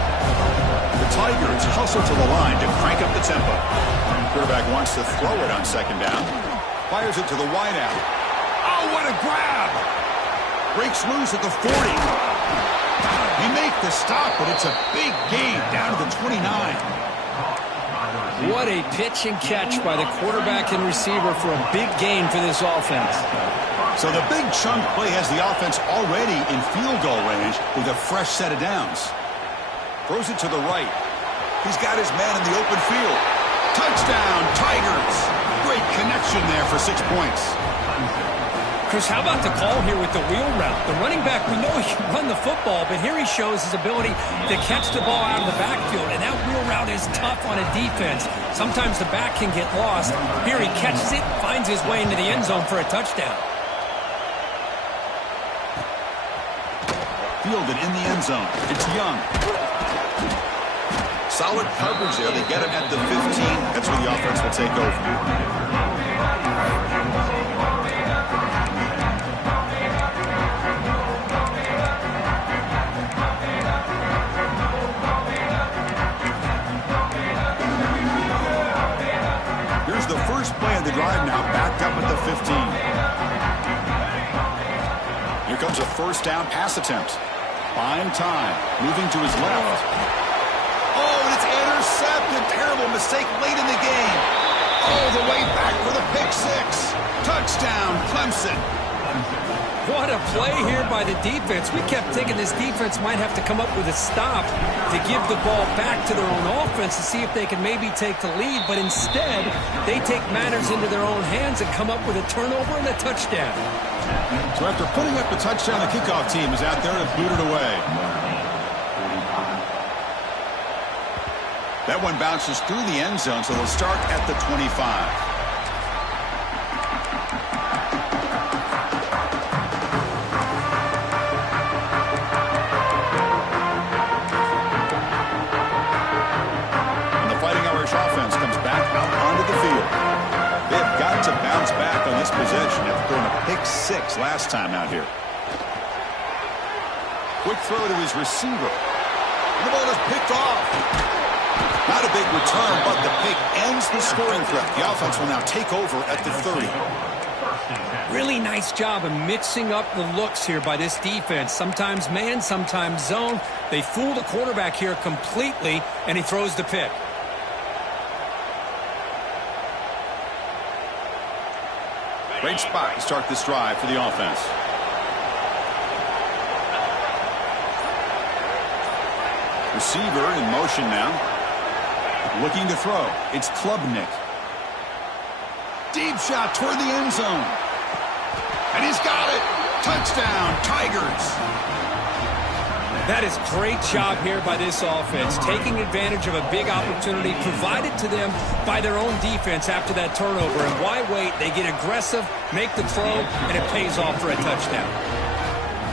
The Tigers hustle to the line to crank up the tempo. Quarterback wants to throw it on 2nd down. Fires it to the wideout. Oh, what a grab! Breaks loose at the 40. They make the stop, but it's a big gain down to the 29. What a pitch and catch by the quarterback and receiver for a big gain for this offense. So the big chunk play has the offense already in field goal range with a fresh set of downs. Throws it to the right. He's got his man in the open field. Touchdown, Tigers. Great connection there for 6 points. Chris, how about the call here with the wheel route? The running back, we know he can run the football, but here he shows his ability to catch the ball out of the backfield, and that wheel route is tough on a defense. Sometimes the back can get lost. Here he catches it, finds his way into the end zone for a touchdown. Fielded in the end zone. It's Young. Solid coverage there. They get him at the 15. That's where the offense will take over. The first play of the drive now, backed up at the 15. Here comes a first down pass attempt. Buying time, moving to his left. Oh, and it's intercepted. Terrible mistake late in the game. All the way back for the pick six. Touchdown, Clemson. What a play here by the defense. We kept thinking this defense might have to come up with a stop to give the ball back to their own offense to see if they can maybe take the lead. But instead, they take matters into their own hands and come up with a turnover and a touchdown. So after putting up the touchdown, the kickoff team is out there to boot it away. That one bounces through the end zone, so they'll start at the 25. Possession after throwing a pick six last time out here. Quick throw to his receiver. The ball is picked off. Not a big return, but the pick ends the scoring threat. The offense will now take over at the 30. Really nice job of mixing up the looks here by this defense. Sometimes man, sometimes zone. They fool the quarterback here completely, and he throws the pick. Great spot to start this drive for the offense. Receiver in motion now. Looking to throw. It's Klubnik. Deep shot toward the end zone. And he's got it. Touchdown, Tigers. That is great job here by this offense, taking advantage of a big opportunity provided to them by their own defense after that turnover. And why wait? They get aggressive, make the throw, and it pays off for a touchdown.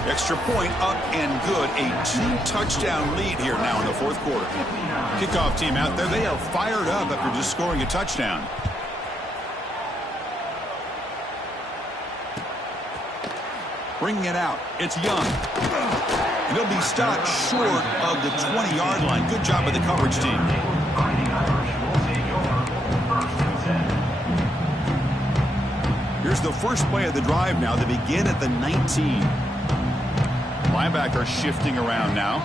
Extra point up and good. A 2-touchdown lead here now in the fourth quarter. Kickoff team out there, they are fired up after just scoring a touchdown. Bringing it out, it's Young. And he'll be stopped short of the 20-yard line. Good job by the coverage team. Here's the first play of the drive now. They begin at the 19. Linebacker shifting around now.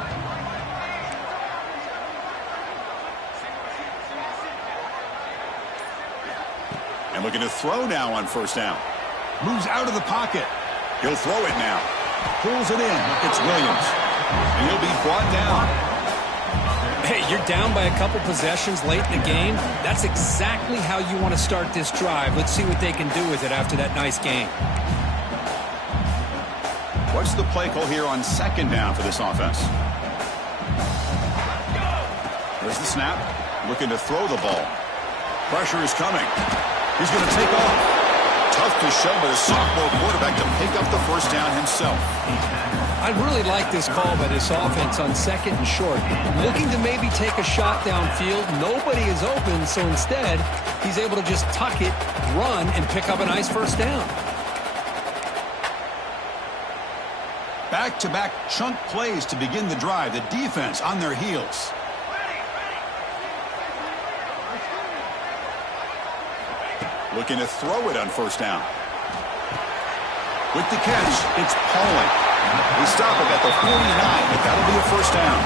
And looking to throw now on first down. Moves out of the pocket. He'll throw it now. Pulls it in. It's Williams. And he'll be brought down. Hey, you're down by a couple possessions late in the game. That's exactly how you want to start this drive. Let's see what they can do with it after that nice game. What's the play call here on second down for this offense? There's the snap. Looking to throw the ball. Pressure is coming. He's going to take off. Tough to show by the sophomore quarterback to pick up the first down himself. I really like this call by this offense on second and short. Looking to maybe take a shot downfield. Nobody is open, so instead, he's able to just tuck it, run, and pick up a nice first down. Back-to-back chunk plays to begin the drive. The defense on their heels. Looking to throw it on first down. With the catch, it's Pauling. They stop it at the 49, but that'll be a first down.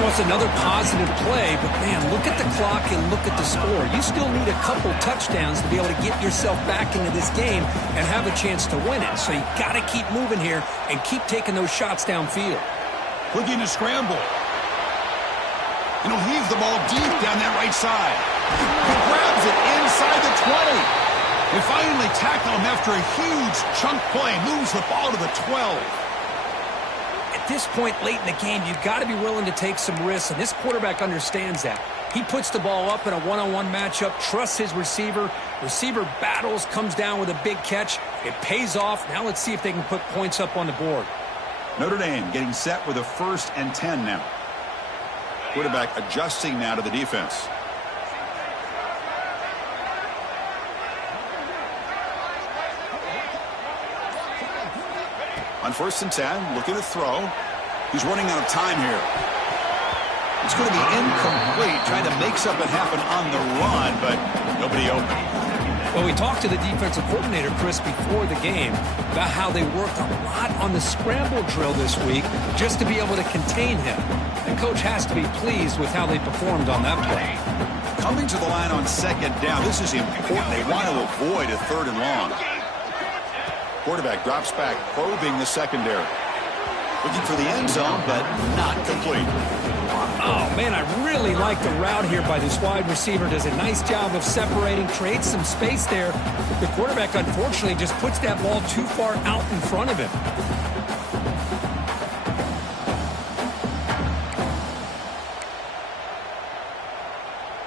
Well, it's another positive play, but man, look at the clock and look at the score. You still need a couple touchdowns to be able to get yourself back into this game and have a chance to win it. So you got to keep moving here and keep taking those shots downfield. Looking to scramble. And he'll heave the ball deep down that right side. He grabs it inside the 20. They finally tackle him after a huge chunk play. Moves the ball to the 12. At this point late in the game, you've got to be willing to take some risks, and this quarterback understands that. He puts the ball up in a one-on-one matchup, trusts his receiver. Receiver battles, comes down with a big catch. It pays off. Now let's see if they can put points up on the board. Notre Dame getting set with a 1st and 10 now. Quarterback adjusting now to the defense. On 1st and 10, looking to throw. He's running out of time here. It's going to be incomplete, trying to make something happen on the run, but nobody open. Well, we talked to the defensive coordinator, Chris, before the game about how they worked a lot on the scramble drill this week just to be able to contain him. And Coach has to be pleased with how they performed on that play. Coming to the line on 2nd down, this is important. They want to avoid a 3rd and long. Quarterback drops back, probing the secondary. Looking for the end zone, but not complete. Oh, man, I really like the route here by this wide receiver. Does a nice job of separating, creates some space there. The quarterback, unfortunately, just puts that ball too far out in front of him.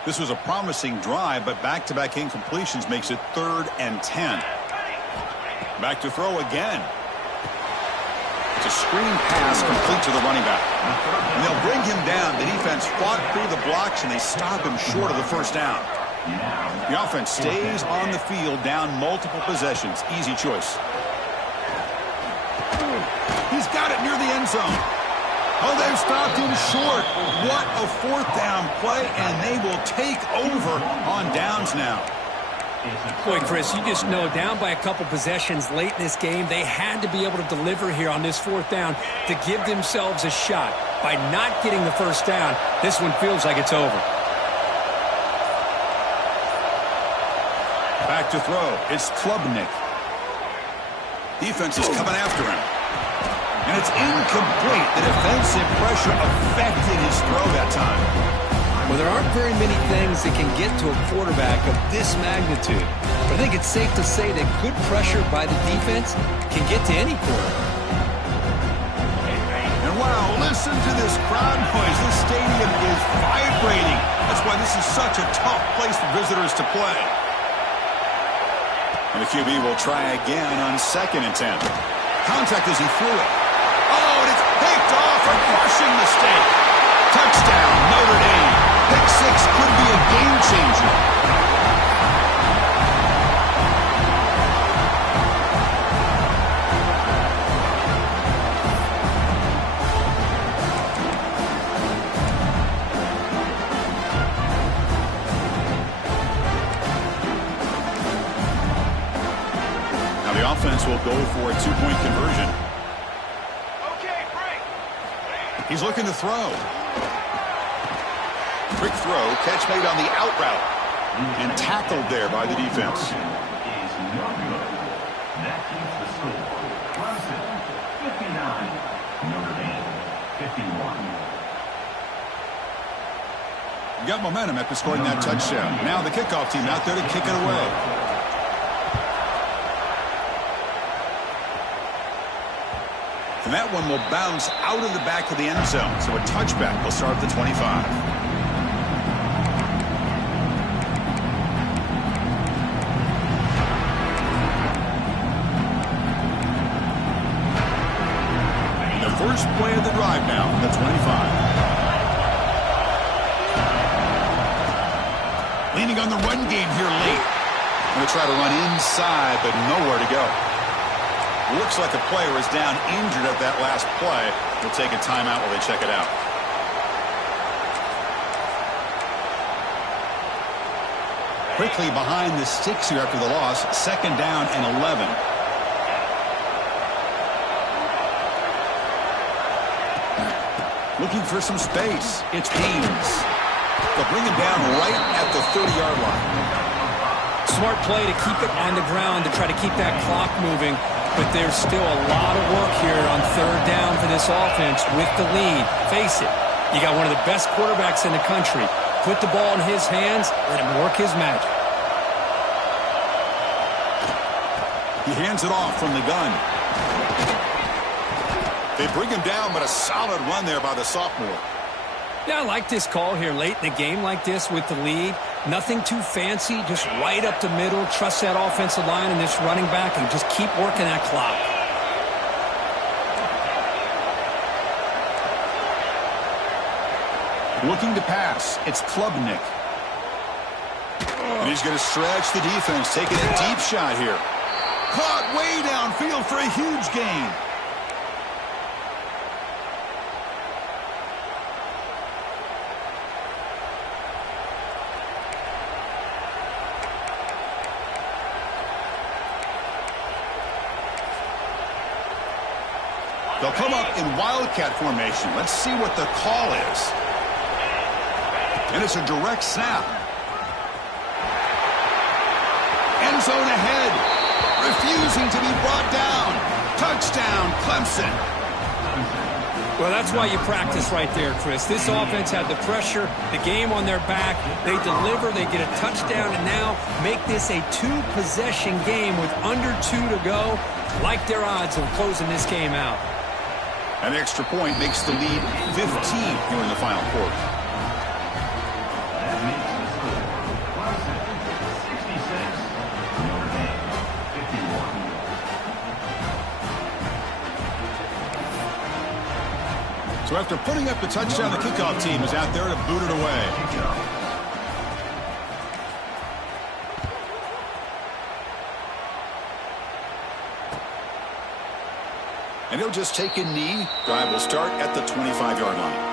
This was a promising drive, but back-to-back incompletions makes it 3rd and 10. Back to throw again. It's a screen pass complete to the running back. And they'll bring him down. The defense fought through the blocks, and they stop him short of the 1st down. The offense stays on the field, down multiple possessions. Easy choice. He's got it near the end zone. Oh, they've stopped him short. What a 4th down play, and they will take over on downs now. Boy, Chris, you just know down by a couple possessions late in this game, they had to be able to deliver here on this 4th down to give themselves a shot. By not getting the 1st down, this one feels like it's over. Back to throw. It's Klubnik. Defense is coming after him. And it's incomplete. The defensive pressure affected his throw that time. Well, there aren't very many things that can get to a quarterback of this magnitude. But I think it's safe to say that good pressure by the defense can get to any quarterback. And wow, listen to this crowd noise. This stadium is vibrating. That's why this is such a tough place for visitors to play. And the QB will try again on 2nd and 10. Contact as he threw it. Oh, and it's picked off. A crushing mistake. Touchdown, Notre Dame. Pick 6 could be a game changer. Now the offense will go for a 2-point conversion. Okay, break. He's looking to throw. Quick throw, catch made on the out route, and tackled there by the defense. Got momentum after scoring that touchdown. Now the kickoff team out there to kick it away. And that one will bounce out of the back of the end zone, so a touchback will start at the 25. First play of the drive now, the 25. Leaning on the run game here late. Going to try to run inside, but nowhere to go. Looks like a player is down injured at that last play. We'll take a timeout while they check it out. Quickly behind the sticks here after the loss. 2nd down and 11. Looking for some space. It's Haynes. They'll bring him down right at the 30-yard line. Smart play to keep it on the ground to try to keep that clock moving. But there's still a lot of work here on 3rd down for this offense with the lead. Face it, you got one of the best quarterbacks in the country. Put the ball in his hands, let him work his magic. He hands it off from the gun. They bring him down, but a solid run there by the sophomore. Yeah, I like this call here late in the game like this with the lead. Nothing too fancy, just right up the middle. Trust that offensive line and this running back and just keep working that clock. Looking to pass. It's Klubnik. And he's going to stretch the defense, taking a deep shot here. Caught way downfield for a huge gain. They'll come up in wildcat formation. Let's see what the call is. And it's a direct snap. End zone ahead. Refusing to be brought down. Touchdown, Clemson. Well, that's why you practice right there, Chris. This offense had the pressure, the game on their back. They deliver, they get a touchdown, and now make this a two-possession game with under 2 to go. Like their odds of closing this game out. An extra point makes the lead 15 here in the final quarter. So after putting up the touchdown, the kickoff team is out there to boot it away. And he'll just take a knee. Drive will start at the 25-yard line.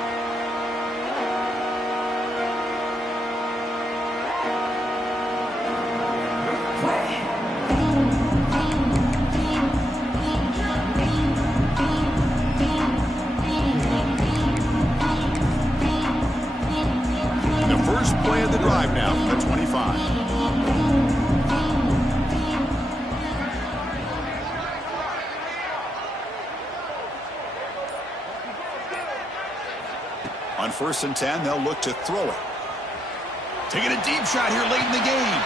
The first play of the drive now from the 25. On 1st and 10, they'll look to throw it. Taking a deep shot here late in the game.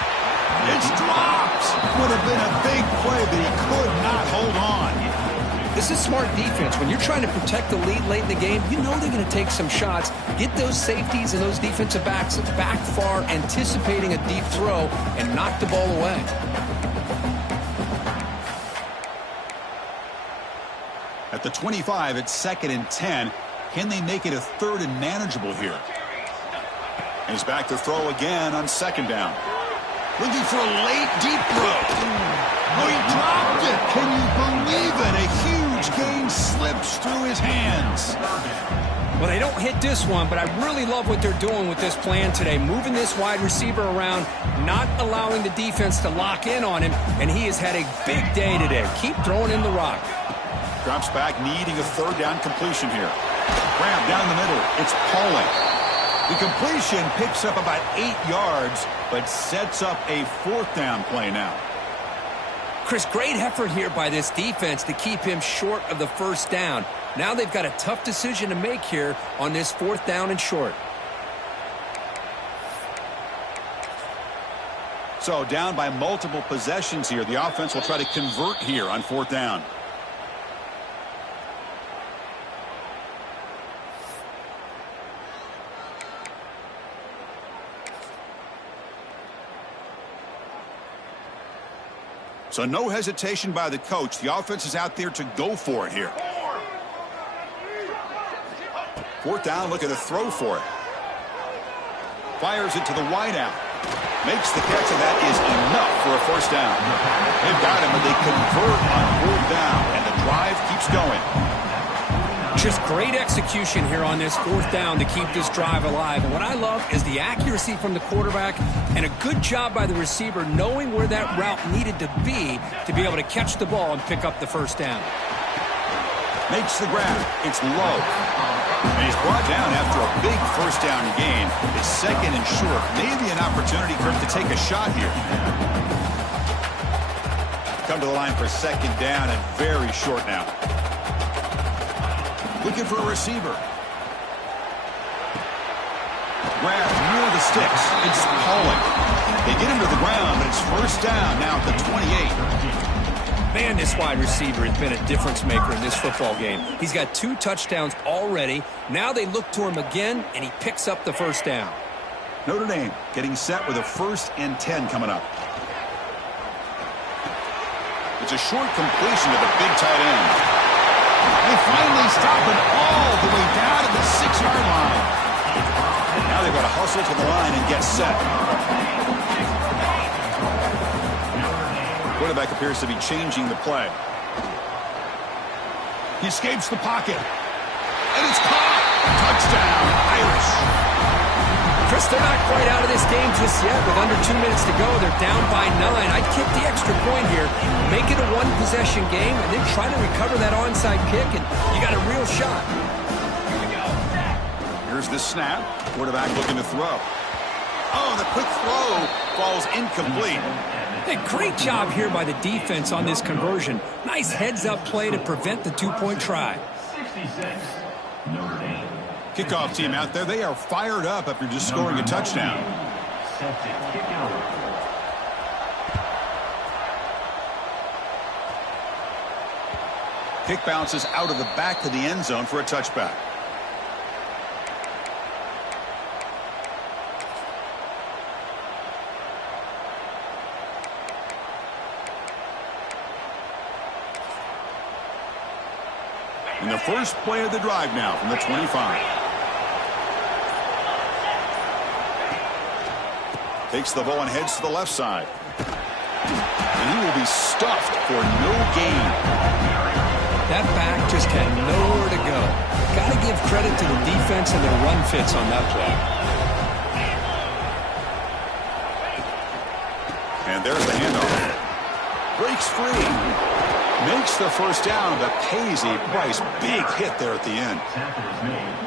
It's dropped. Would have been a big play, but he could not hold on. This is smart defense. When you're trying to protect the lead late in the game, you know they're going to take some shots, get those safeties and those defensive backs back far, anticipating a deep throw, and knock the ball away. At the 25, it's 2nd and 10. Can they make it a 3rd and manageable here? And he's back to throw again on 2nd down. Looking for a late deep throw. Oh, he dropped it. Can you believe it? A huge gain slips through his hands. Well, they don't hit this one, but I really love what they're doing with this plan today. Moving this wide receiver around, not allowing the defense to lock in on him, and he has had a big day today. Keep throwing in the rock. Drops back, needing a 3rd down completion here. Grab down the middle. It's Pauling. The completion picks up about 8 yards, but sets up a 4th down play now. Chris, great effort here by this defense to keep him short of the 1st down. Now they've got a tough decision to make here on this 4th down and short. So down by multiple possessions here. The offense will try to convert here on 4th down. So no hesitation by the coach. The offense is out there to go for it here. 4th down, looking to throw for it. Fires it to the wideout. Makes the catch, and that is enough for a 1st down. They've got him, and they convert on 4th down, and the drive keeps going. Just great execution here on this 4th down to keep this drive alive. And what I love is the accuracy from the quarterback and a good job by the receiver knowing where that route needed to be able to catch the ball and pick up the 1st down. Makes the grab. It's low. And he's brought down after a big 1st down gain. It's 2nd and short. Maybe an opportunity for him to take a shot here. Come to the line for 2nd down and very short now. Looking for a receiver. Grab near the sticks. It's Pauling. They get him to the ground, but it's 1st down now at the 28. Man, this wide receiver has been a difference maker in this football game. He's got 2 touchdowns already. Now they look to him again, and he picks up the 1st down. Notre Dame getting set with a 1st and 10 coming up. It's a short completion to the big tight end. They finally stop it all the way down to the 6-yard line. they've got to hustle to the line and get set. Quarterback appears to be changing the play. He escapes the pocket. And it's caught. Touchdown, Irish. Chris, they're not quite out of this game just yet. With under 2 minutes to go, they're down by 9. I'd kick the extra point here, make it a one-possession game, and then try to recover that onside kick, and you got a real shot. Here's the snap. Quarterback looking to throw. Oh, the quick throw falls incomplete. Hey, great job here by the defense on this conversion. Nice heads-up play to prevent the two-point try. Kickoff team out there, they are fired up after just scoring a touchdown. Kick bounces out of the back to the end zone for a touchback. And the first play of the drive now from the 25. Takes the ball and heads to the left side. And he will be stuffed for no gain. That back just had nowhere to go. Got to give credit to the defense and their run fits on that play. And there's the handoff. Breaks free. Makes the first down, but pays a price. Big hit there at the end.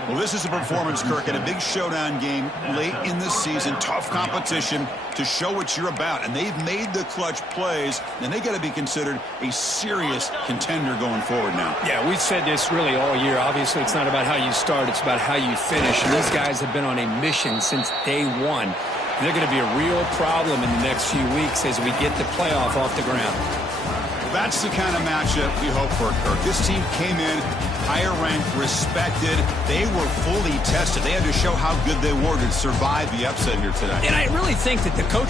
Well, this is a performance, Kirk, in a big showdown game late in the season. Tough competition to show what you're about. And they've made the clutch plays, and they got to be considered a serious contender going forward now. Yeah, we've said this really all year. Obviously, it's not about how you start. It's about how you finish. And these guys have been on a mission since day one. They're going to be a real problem in the next few weeks as we get the playoff off the ground. That's the kind of matchup we hope for, Kirk. This team came in higher ranked, respected. They were fully tested. They had to show how good they were to survive the upset here today. And I really think that the coach